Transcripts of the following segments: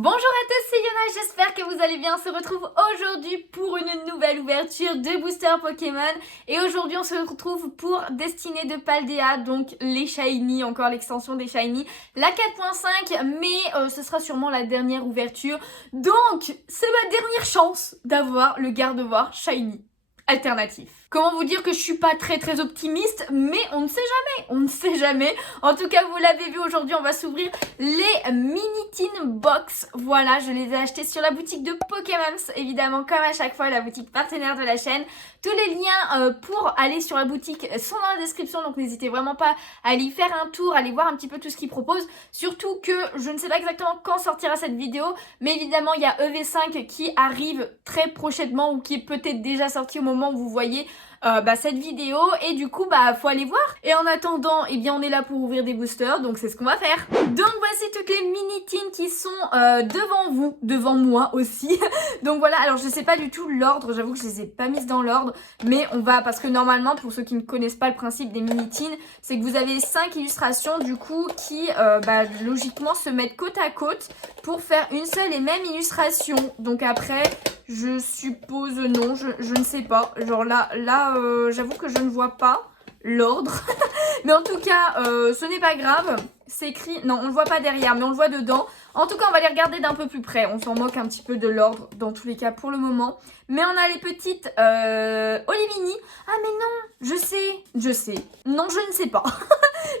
Bonjour à tous, c'est Yona, j'espère que vous allez bien. On se retrouve aujourd'hui pour une nouvelle ouverture de booster Pokémon. Et aujourd'hui on se retrouve pour Destinée de Paldea, donc les Shiny, encore l'extension des Shiny, la 4.5, mais ce sera sûrement la dernière ouverture. Donc c'est ma dernière chance d'avoir le Gardevoir Shiny alternatif. Comment vous dire que je suis pas très optimiste, mais on ne sait jamais. En tout cas, vous l'avez vu, aujourd'hui, on va s'ouvrir les Mini Teen Box. Voilà, je les ai achetés sur la boutique de Pokémon, évidemment, comme à chaque fois, la boutique partenaire de la chaîne. Tous les liens pour aller sur la boutique sont dans la description, donc n'hésitez vraiment pas à aller y faire un tour, aller voir un petit peu tout ce qu'ils proposent. Surtout que je ne sais pas exactement quand sortira cette vidéo, mais évidemment, il y a EV5 qui arrive très prochainement ou qui est peut-être déjà sorti au moment où vous voyez cette vidéo, et du coup faut aller voir. Et en attendant, eh bien on est là pour ouvrir des boosters, donc c'est ce qu'on va faire. Donc voici toutes les mini teens qui sont devant vous, devant moi aussi. Donc voilà, alors je sais pas du tout l'ordre, j'avoue que je les ai pas mises dans l'ordre, mais on va, parce que normalement pour ceux qui ne connaissent pas le principe des mini teens, c'est que vous avez 5 illustrations du coup qui logiquement se mettent côte à côte pour faire une seule et même illustration. Donc après je suppose non, je ne sais pas. Genre là j'avoue que je ne vois pas l'ordre. Mais en tout cas, ce n'est pas grave. C'est écrit, non on ne le voit pas derrière, mais on le voit dedans. En tout cas, on va les regarder d'un peu plus près. On s'en moque un petit peu de l'ordre dans tous les cas pour le moment. Mais on a les petites Olivini. Ah mais non, je sais. Non, je ne sais pas.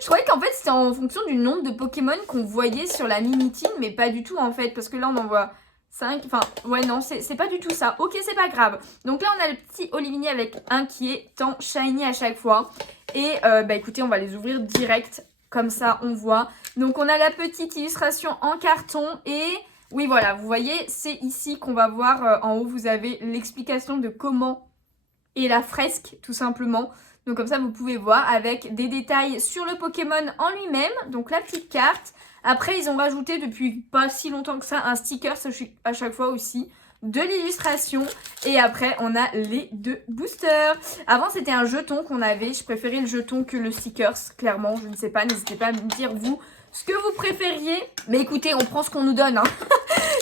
Je croyais qu'en fait c'était en fonction du nombre de Pokémon qu'on voyait sur la mini team, mais pas du tout en fait. Parce que là on en voit 5, enfin ouais non c'est pas du tout ça. Ok, c'est pas grave. Donc là on a le petit Olivini avec un qui est en shiny à chaque fois. Et écoutez, on va les ouvrir direct, comme ça on voit. Donc on a la petite illustration en carton et oui voilà, vous voyez, c'est ici qu'on va voir en haut, vous avez l'explication de comment est la fresque tout simplement. Donc comme ça vous pouvez voir avec des détails sur le Pokémon en lui-même, donc la petite carte. Après ils ont rajouté depuis pas si longtemps que ça un sticker à chaque fois aussi, de l'illustration. Et après on a les deux boosters. Avant c'était un jeton qu'on avait, je préférais le jeton que le stickers, clairement, je ne sais pas, n'hésitez pas à me dire vous ce que vous préfériez. Mais écoutez, on prend ce qu'on nous donne hein.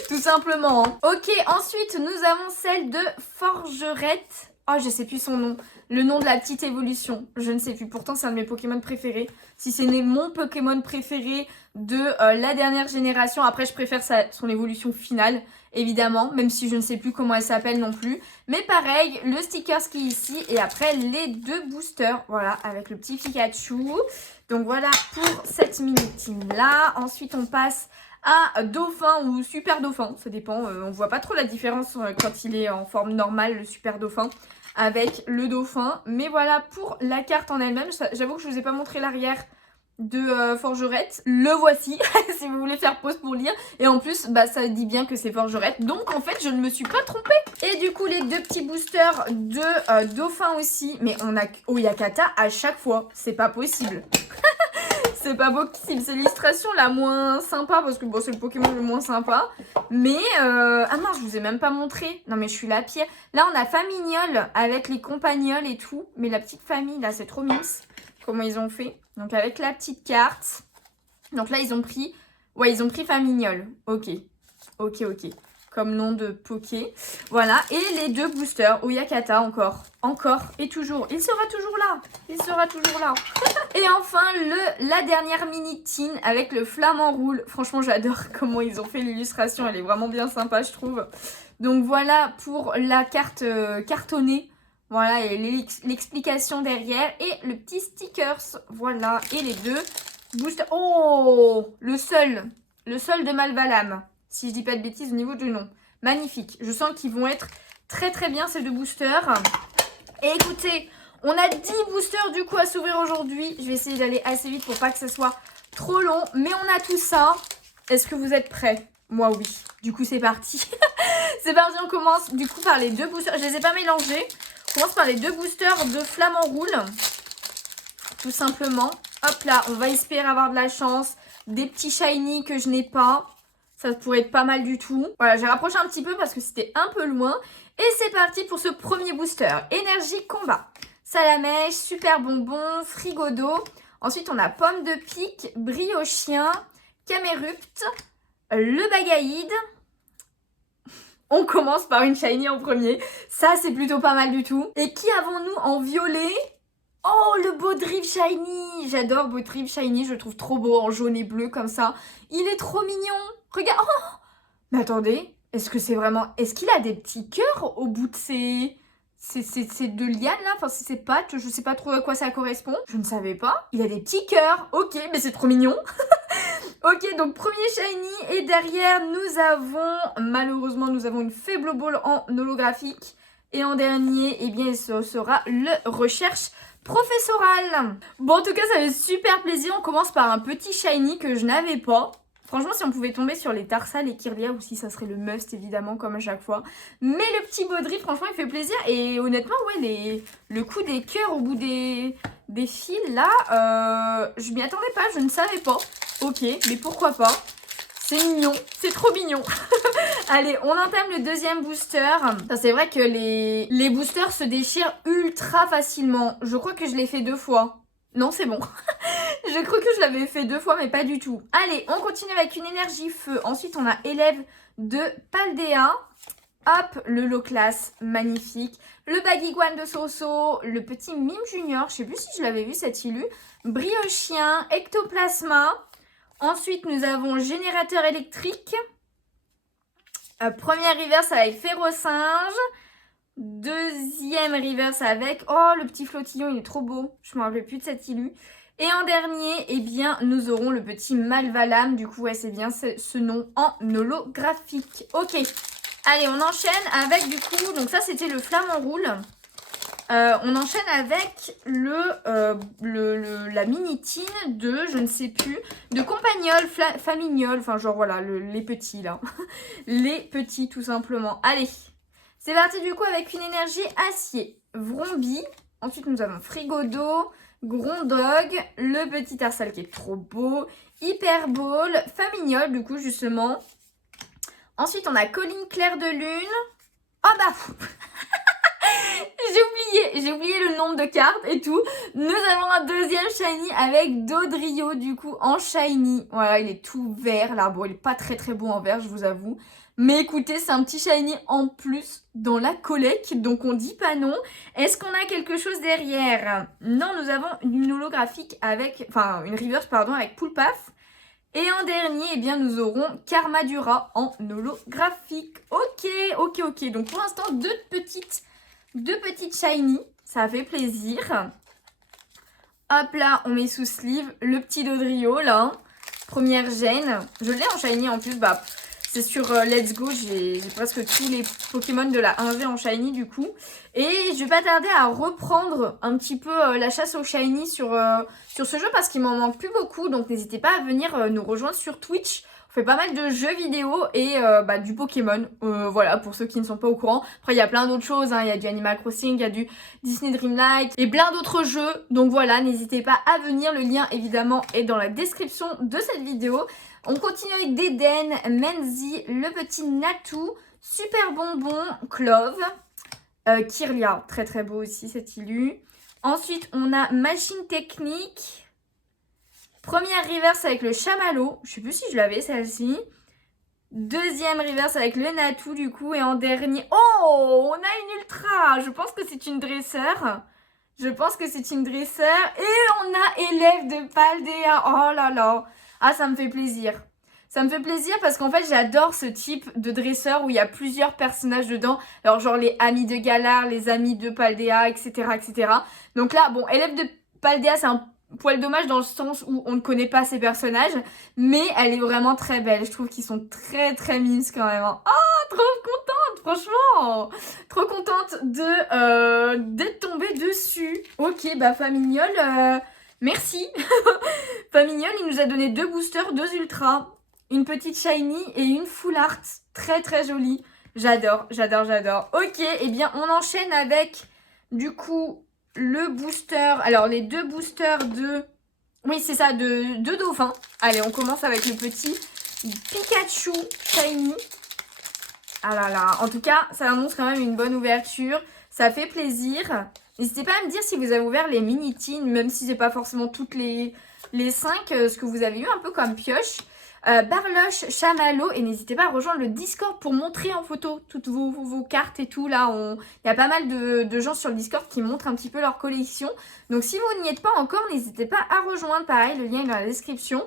Tout simplement hein. Ok, ensuite nous avons celle de Forgerette. Oh, je sais plus son nom. Le nom de la petite évolution. Je ne sais plus. Pourtant, c'est un de mes Pokémon préférés. Si c'est mon Pokémon préféré de la dernière génération. Après, je préfère son évolution finale, évidemment. Même si je ne sais plus comment elle s'appelle non plus. Mais pareil, le sticker qui est ici. Et après, les deux boosters. Voilà, avec le petit Pikachu. Donc voilà pour cette mini-team là. Ensuite, on passe à Dauphin ou Super Dauphin, ça dépend, on voit pas trop la différence quand il est en forme normale, le Super Dauphin, avec le Dauphin. Mais voilà pour la carte en elle-même, j'avoue que je vous ai pas montré l'arrière de Forgerette. Le voici, si vous voulez faire pause pour lire. Et en plus, ça dit bien que c'est Forgerette, donc en fait je ne me suis pas trompée. Et du coup les deux petits boosters de Dauphin aussi, mais on a Oyakata à chaque fois, c'est pas possible. C'est pas possible, c'est l'illustration la moins sympa parce que bon c'est le Pokémon le moins sympa. Mais ah non, je vous ai même pas montré. Non mais je suis la pire. Là on a Famignol avec les compagnols et tout. Mais la petite famille là c'est trop mince. Comment ils ont fait. Donc avec la petite carte. Donc là ils ont pris. Ouais, ils ont pris Famignol. Ok. Comme nom de Poké. Voilà. Et les deux boosters. Oyakata encore. Et toujours. Il sera toujours là. Et enfin, la dernière mini teen avec le flamant roule. Franchement, j'adore comment ils ont fait l'illustration. Elle est vraiment bien sympa, je trouve. Donc voilà pour la carte cartonnée. Voilà, et l'explication derrière. Et le petit stickers. Voilà. Et les deux boosters. Oh, le seul de Malvalam. Si je dis pas de bêtises au niveau du nom. Magnifique. Je sens qu'ils vont être très bien ces deux boosters. Et écoutez, on a 10 boosters du coup à s'ouvrir aujourd'hui. Je vais essayer d'aller assez vite pour pas que ce soit trop long. Mais on a tout ça. Est-ce que vous êtes prêts? Moi oui. Du coup c'est parti. C'est parti, on commence du coup par les deux boosters. Je les ai pas mélangés. On commence par les deux boosters de Flamant Roule. Tout simplement. Hop là, on va espérer avoir de la chance. Des petits shiny que je n'ai pas. Ça pourrait être pas mal du tout. Voilà, j'ai rapproché un petit peu parce que c'était un peu loin. Et c'est parti pour ce premier booster. Énergie combat. Salamèche, super bonbon, frigodo. Ensuite, on a pomme de pique, briochien, camérupt, le Bagaïd. On commence par une shiny en premier. Ça, c'est plutôt pas mal du tout. Et qui avons-nous en violet? Oh, le Beau-Drive Shiny. J'adore Beau-Drive Shiny. Je le trouve trop beau en jaune et bleu comme ça. Il est trop mignon. Regarde. Oh, mais attendez. Est-ce que c'est vraiment... Est-ce qu'il a des petits cœurs au bout de ces deux lianes là? Enfin, c'est ses pattes. Je sais pas trop à quoi ça correspond. Je ne savais pas. Il a des petits cœurs. Ok, mais c'est trop mignon. Ok, donc premier shiny et derrière nous avons, malheureusement nous avons une faible ball en holographique et en dernier, eh bien ce sera le recherche professorale. Bon, en tout cas ça fait super plaisir, on commence par un petit shiny que je n'avais pas. Franchement, si on pouvait tomber sur les Tarsal et Kirlia aussi, ça serait le must évidemment comme à chaque fois. Mais le petit Beau-Drive, franchement il fait plaisir et honnêtement ouais, le coup des cœurs au bout des fils là, je m'y attendais pas, je ne savais pas. Ok, mais pourquoi pas? C'est mignon, c'est trop mignon. Allez, on entame le deuxième booster. C'est vrai que les boosters se déchirent ultra facilement. Je crois que je l'ai fait 2 fois. Non, c'est bon. Je crois que je l'avais fait 2 fois, mais pas du tout. Allez, on continue avec une énergie feu. Ensuite, on a élève de Paldea. Hop, le low class, magnifique. Le Baguiguane de Soso, le petit Mime Junior, je sais plus si je l'avais vu cette illu. Briochien, Ectoplasma. Ensuite, nous avons Générateur électrique. Première reverse avec Férocinge. Deuxième reverse avec... Oh, le petit flottillon, il est trop beau. Je me rappelle plus de cette illu. Et en dernier, eh bien, nous aurons le petit Malvalam. Du coup, ouais, c'est bien ce nom en holographique. Ok. Allez, on enchaîne avec du coup... Donc ça, c'était le Flamant Roule. On enchaîne avec la minitine de, je ne sais plus, de Compagnol, Famignol, enfin genre voilà, les petits là. Les petits tout simplement. Allez, c'est parti du coup avec une énergie acier. Vrombi, ensuite nous avons Frigodo, Grondog, le petit Tarsal qui est trop beau, Hyperball, Famignol du coup justement. Ensuite on a Colline Claire de Lune. Oh bah J'ai oublié le nombre de cartes et tout. Nous avons un deuxième shiny avec Dodrio du coup en shiny. Voilà, il est tout vert là. Bon, il est pas très beau en vert, je vous avoue. Mais écoutez, c'est un petit shiny en plus dans la collecte, donc on dit pas non. Est-ce qu'on a quelque chose derrière? Non, nous avons une holographique avec... Enfin, une reverse, pardon, avec Poulpaf. Et en dernier, eh bien, nous aurons Karmadura en holographique. Ok. Donc pour l'instant, deux petites shiny, ça fait plaisir. Hop là, on met sous sleeve le petit Dodrio là. Première gêne. Je l'ai en shiny en plus, bah c'est sur Let's Go, j'ai presque tous les Pokémon de la 1V en shiny du coup. Et je vais pas tarder à reprendre un petit peu la chasse au shiny sur ce jeu parce qu'il m'en manque plus beaucoup. Donc n'hésitez pas à venir nous rejoindre sur Twitch. On fait pas mal de jeux vidéo et du Pokémon. Voilà, pour ceux qui ne sont pas au courant. Après, il y a plein d'autres choses. Hein. Il y a du Animal Crossing, il y a du Disney Dreamlight et plein d'autres jeux. Donc voilà, n'hésitez pas à venir. Le lien, évidemment, est dans la description de cette vidéo. On continue avec Deden, Menzi, le petit Natou, Super Bonbon, Clove, Kirlia, très beau aussi cette illu. Ensuite, on a Machine Technique. Première reverse avec le Chamallow. Je sais plus si je l'avais celle-ci. Deuxième reverse avec le Natou du coup. Et en dernier... Oh, on a une Ultra. Je pense que c'est une dresseur. Et on a élève de Paldea. Oh là là. Ah, ça me fait plaisir. Ça me fait plaisir parce qu'en fait, j'adore ce type de dresseur où il y a plusieurs personnages dedans. Alors, genre les amis de Galar, les amis de Paldea, etc. Donc là, bon, élève de Paldea, c'est un poil dommage dans le sens où on ne connaît pas ces personnages. Mais elle est vraiment très belle. Je trouve qu'ils sont très mimes quand même. Hein. Oh, trop contente, franchement. Trop contente d'être tombée dessus. Ok, bah Famignol... Merci. Famignol, il nous a donné 2 boosters, 2 ultras, une petite shiny et une full art. Très jolie. J'adore. Ok, et bien on enchaîne avec du coup le booster. Alors les 2 boosters de... Oui, c'est ça, de dauphins. Allez, on commence avec le petit Pikachu shiny. Ah là là, en tout cas, ça annonce quand même une bonne ouverture. Ça fait plaisir. N'hésitez pas à me dire si vous avez ouvert les mini-teens, même si c'est pas forcément toutes les 5, ce que vous avez eu un peu comme pioche. Barloche, Chamallow, et n'hésitez pas à rejoindre le Discord pour montrer en photo toutes vos cartes et tout. Là, il y a pas mal de gens sur le Discord qui montrent un petit peu leur collection. Donc si vous n'y êtes pas encore, n'hésitez pas à rejoindre. Pareil, le lien est dans la description.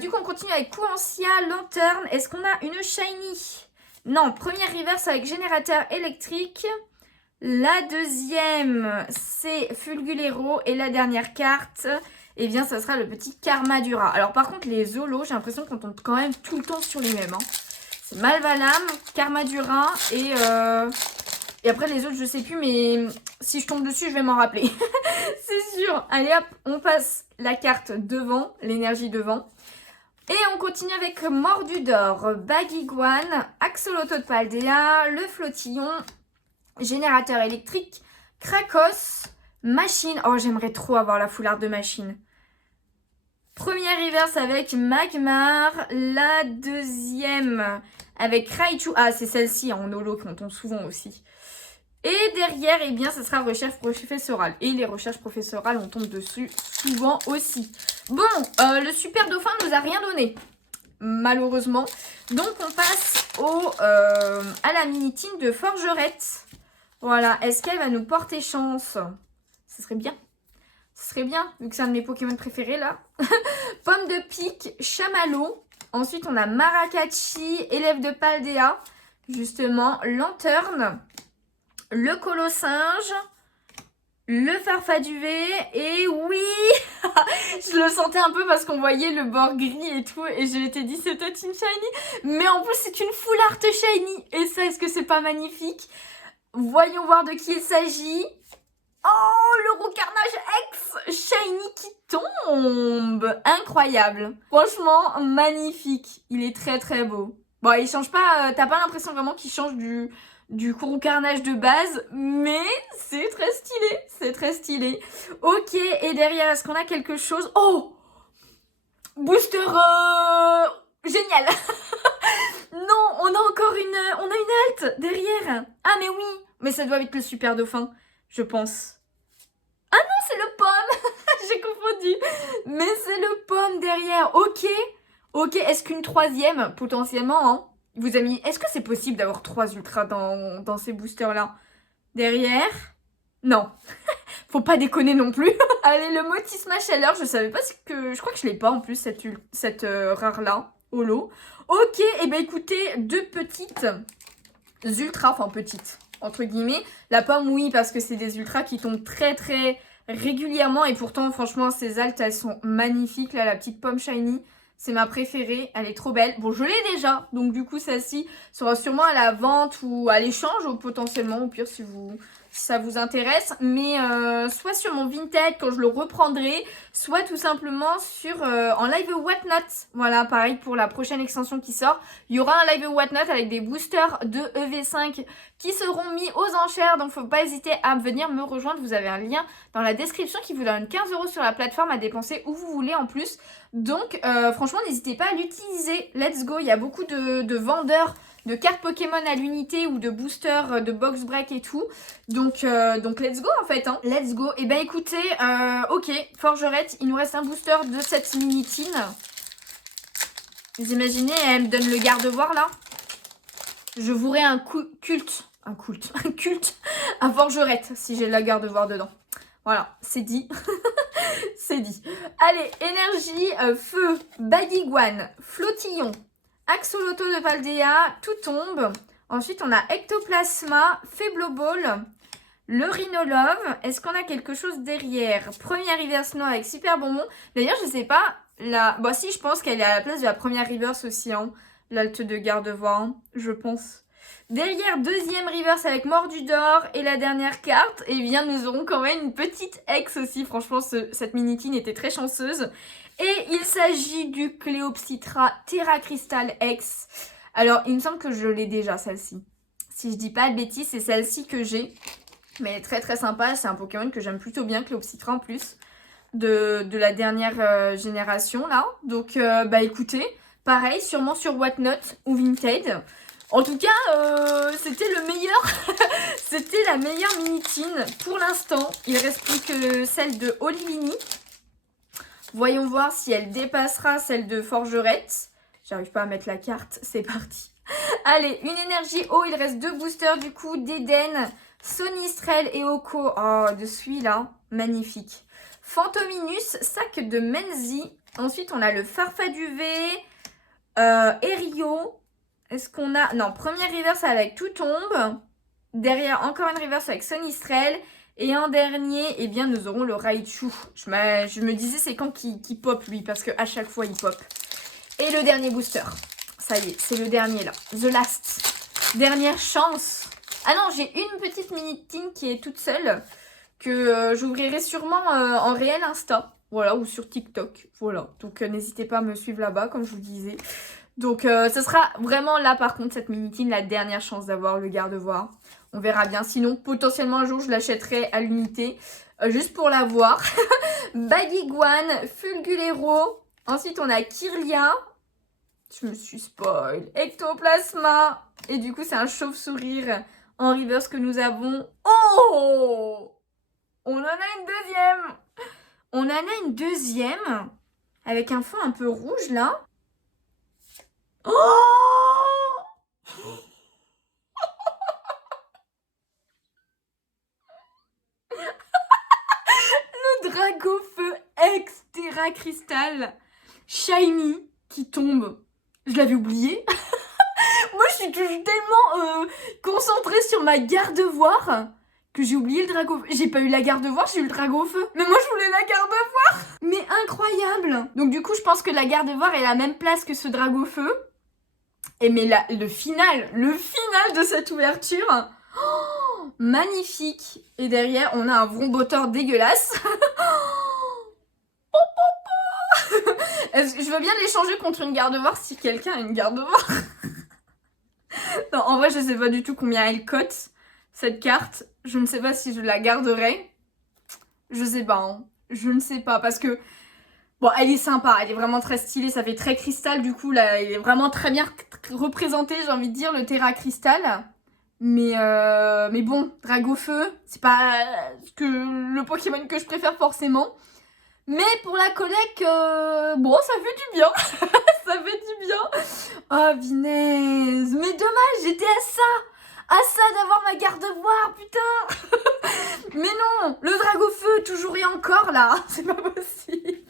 Du coup, on continue avec Kouancia, Lanterne. Est-ce qu'on a une Shiny? Non, première reverse avec générateur électrique. La deuxième, c'est Fulgulero. Et la dernière carte, eh bien, ça sera le petit Karmadura. Alors, par contre, les Zolos, j'ai l'impression qu'on tombe quand même tout le temps sur les mêmes. Hein. C'est Malvalam, Karmadura et après, les autres, je sais plus, mais si je tombe dessus, je vais m'en rappeler. C'est sûr. Allez, hop, on passe la carte devant, l'énergie devant. Et on continue avec Mordudor, Baguiguane, Axoloto de Paldea, le Flottillon, Générateur électrique, Krakos, Machine. Oh, j'aimerais trop avoir la foularde de Machine. Première reverse avec Magmar, la deuxième avec Raichu. Ah, c'est celle-ci en holo qu'on tombe souvent aussi. Et derrière, eh bien, ce sera recherche professorale. Et les recherches professorales, on tombe dessus souvent aussi. Bon, le super dauphin nous a rien donné, malheureusement. Donc, on passe à la minitine de Forgerette. Voilà, est-ce qu'elle va nous porter chance? Ce serait bien. Ce serait bien, vu que c'est un de mes Pokémon préférés, là. Pomme de pique, Chamallow. Ensuite, on a Maracatchi, élève de Paldea. Justement, Lanterne. Le Colossinge, le Farfaduvé, et oui, je le sentais un peu parce qu'on voyait le bord gris et tout, et je m'étais dit c'était une shiny, mais en plus c'est une full art shiny, et ça, est-ce que c'est pas magnifique? Voyons voir de qui il s'agit. Oh, le Roucarnage X shiny qui tombe, incroyable, franchement magnifique, il est très très beau. Bon, il change pas, t'as pas l'impression vraiment qu'il change du Roucarnage de base, mais c'est très stylé, c'est très stylé. Ok, et derrière, est-ce qu'on a quelque chose? Oh, booster génial. Non, on a encore une halte derrière. Ah mais oui, mais ça doit être le super dauphin, je pense. Ah non, c'est le pomme. J'ai confondu, mais c'est le pomme derrière. Ok, est-ce qu'une troisième potentiellement, hein? Vous avez mis... Est-ce que c'est possible d'avoir 3 ultras dans ces boosters-là? Derrière? Non. Faut pas déconner non plus. Allez, le Motisma Chaleur, je savais pas que... Je crois que je l'ai pas en plus, cette rare-là, holo. Ok, et ben écoutez, 2 petites ultras, enfin petites, entre guillemets. La pomme, oui, parce que c'est des ultras qui tombent très très régulièrement. Et pourtant, franchement, ces altes, elles sont magnifiques. Là, la petite pomme shiny... C'est ma préférée, elle est trop belle. Bon, je l'ai déjà, donc du coup, celle-ci sera sûrement à la vente ou à l'échange, ou potentiellement, au pire, si ça vous intéresse. Mais soit sur mon Vinted, quand je le reprendrai, soit tout simplement en live Whatnot. Voilà, pareil pour la prochaine extension qui sort. Il y aura un live Whatnot avec des boosters de EV5 qui seront mis aux enchères. Donc, faut pas hésiter à venir me rejoindre. Vous avez un lien dans la description qui vous donne 15 € sur la plateforme à dépenser où vous voulez en plus. Donc, franchement, n'hésitez pas à l'utiliser. Let's go. Il y a beaucoup de vendeurs de cartes Pokémon à l'unité ou de boosters, de box break et tout. Donc let's go en fait. Hein. Let's go. Et ben écoutez, ok, Forgerette, il nous reste un booster de cette minitine. Vous imaginez, elle me donne le garde-voir là. Je vouerai un culte à Forgerette si j'ai la garde-voir dedans. Voilà, c'est dit. C'est dit. Allez, énergie, feu, Baguiguane, Flottillon, Axoloto de Paldea, tout tombe. Ensuite, on a Ectoplasma, Febloball, le Rhinolove. Est-ce qu'on a quelque chose derrière? Première reverse noire avec Super Bonbon. D'ailleurs, je sais pas, bon si, je pense qu'elle est à la place de la première reverse aussi, hein. L'alte de garde-voir, hein, je pense. Derrière, deuxième reverse avec Mordudor et la dernière carte, eh bien nous aurons quand même une petite ex aussi. Franchement, cette minitine était très chanceuse. Et il s'agit du Cléopsitra Terra Crystal X. Alors, il me semble que je l'ai déjà, celle-ci. Si je dis pas de bêtises, c'est celle-ci que j'ai. Mais elle est très très sympa. C'est un Pokémon que j'aime plutôt bien, Cléopsitra en plus. De la dernière génération, là. Donc, bah écoutez, pareil, sûrement sur Whatnot ou Vinted. En tout cas, c'était le meilleur. C'était la meilleure minitine pour l'instant. Il reste plus que celle de Olivini. Voyons voir si elle dépassera celle de Forgerette. J'arrive pas à mettre la carte, c'est parti. Allez, une énergie eau, il reste 2 boosters du coup d'Eden, Sonistrel et Oko. Oh, de celui-là, magnifique. Fantominus, sac de Menzi. Ensuite, on a le Farfaduvé, Erio. Est-ce qu'on a... Non, première reverse avec Tout tombe. Derrière, encore une reverse avec Sonistrel. Et en dernier, eh bien, nous aurons le Raichu. Je me disais, c'est quand qui pop, lui, parce qu'à chaque fois, il pop. Et le dernier booster. Ça y est, c'est le dernier, là. The last. Dernière chance. Ah non, j'ai une petite mini-tine qui est toute seule, que j'ouvrirai sûrement en réel Insta. Voilà, ou sur TikTok. Voilà. Donc, n'hésitez pas à me suivre là-bas, comme je vous disais. Donc, ce sera vraiment là, par contre, cette mini-tine, la dernière chance d'avoir le garde-voir. On verra bien. Sinon, potentiellement, un jour, je l'achèterai à l'unité. Juste pour l'avoir. Baguiguane, Fulgulero. Ensuite, on a Kirlia. Je me suis spoil. Ectoplasma. Et du coup, c'est un chauve-sourire en reverse que nous avons. Oh! On en a une deuxième. On en a une deuxième. Avec un fond un peu rouge, là. Oh! Le Dragofeu Extera Cristal Shiny qui tombe. Je l'avais oublié. Moi, je suis toujours tellement concentrée sur ma garde-voir que j'ai oublié le Dragofeu. J'ai pas eu la garde-voir, j'ai eu le Dragofeu. Mais moi, je voulais la garde-voir. Mais incroyable. Donc du coup, je pense que la garde-voir est à la même place que ce Dragofeu. Et mais le final de cette ouverture, oh, magnifique. Et derrière, on a un Vrombotor dégueulasse. Je veux bien l'échanger contre une garde-voir si quelqu'un a une garde-voir. Non, en vrai, je sais pas du tout combien elle cote, cette carte. Je ne sais pas si je la garderai. Je sais pas, hein. Je ne sais pas, parce que... Bon, elle est sympa, elle est vraiment très stylée, ça fait très cristal, du coup, là, elle est vraiment très bien représentée, j'ai envie de dire, le Terra Cristal. Mais bon, Dragofeu, c'est pas le Pokémon que je préfère forcément. Mais pour la collecte, bon, ça fait du bien. Ça fait du bien. Oh, vinaise. Mais dommage, j'étais à ça d'avoir ma garde-voir, putain. Mais non, le Dragofeu, toujours et encore, là. C'est pas possible.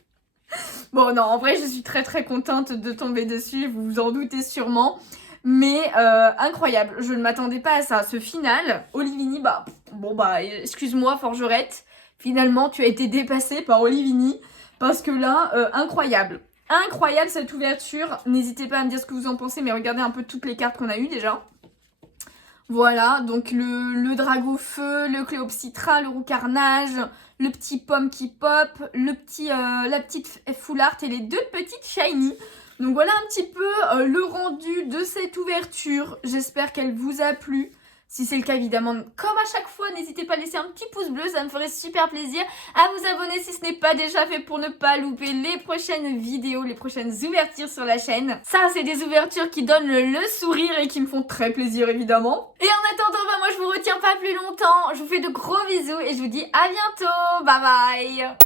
Bon, non, en vrai, je suis très très contente de tomber dessus, vous vous en doutez sûrement. Mais incroyable, je ne m'attendais pas à ça. Ce final, Olivini, excuse-moi, Forgerette. Finalement, tu as été dépassée par Olivini. Parce que là, incroyable. Incroyable cette ouverture. N'hésitez pas à me dire ce que vous en pensez. Mais regardez un peu toutes les cartes qu'on a eues déjà. Voilà, donc le Dragofeu, le Cléopsitra, le Roucarnage, le petit Pomme qui pop, la petite Full Art et les 2 petites Shiny. Donc voilà un petit peu le rendu de cette ouverture. J'espère qu'elle vous a plu. Si c'est le cas, évidemment, comme à chaque fois, n'hésitez pas à laisser un petit pouce bleu, ça me ferait super plaisir. À vous abonner si ce n'est pas déjà fait pour ne pas louper les prochaines vidéos, les prochaines ouvertures sur la chaîne. Ça, c'est des ouvertures qui donnent le sourire et qui me font très plaisir, évidemment. Et en attendant, moi, je vous retiens pas plus longtemps. Je vous fais de gros bisous et je vous dis à bientôt. Bye bye.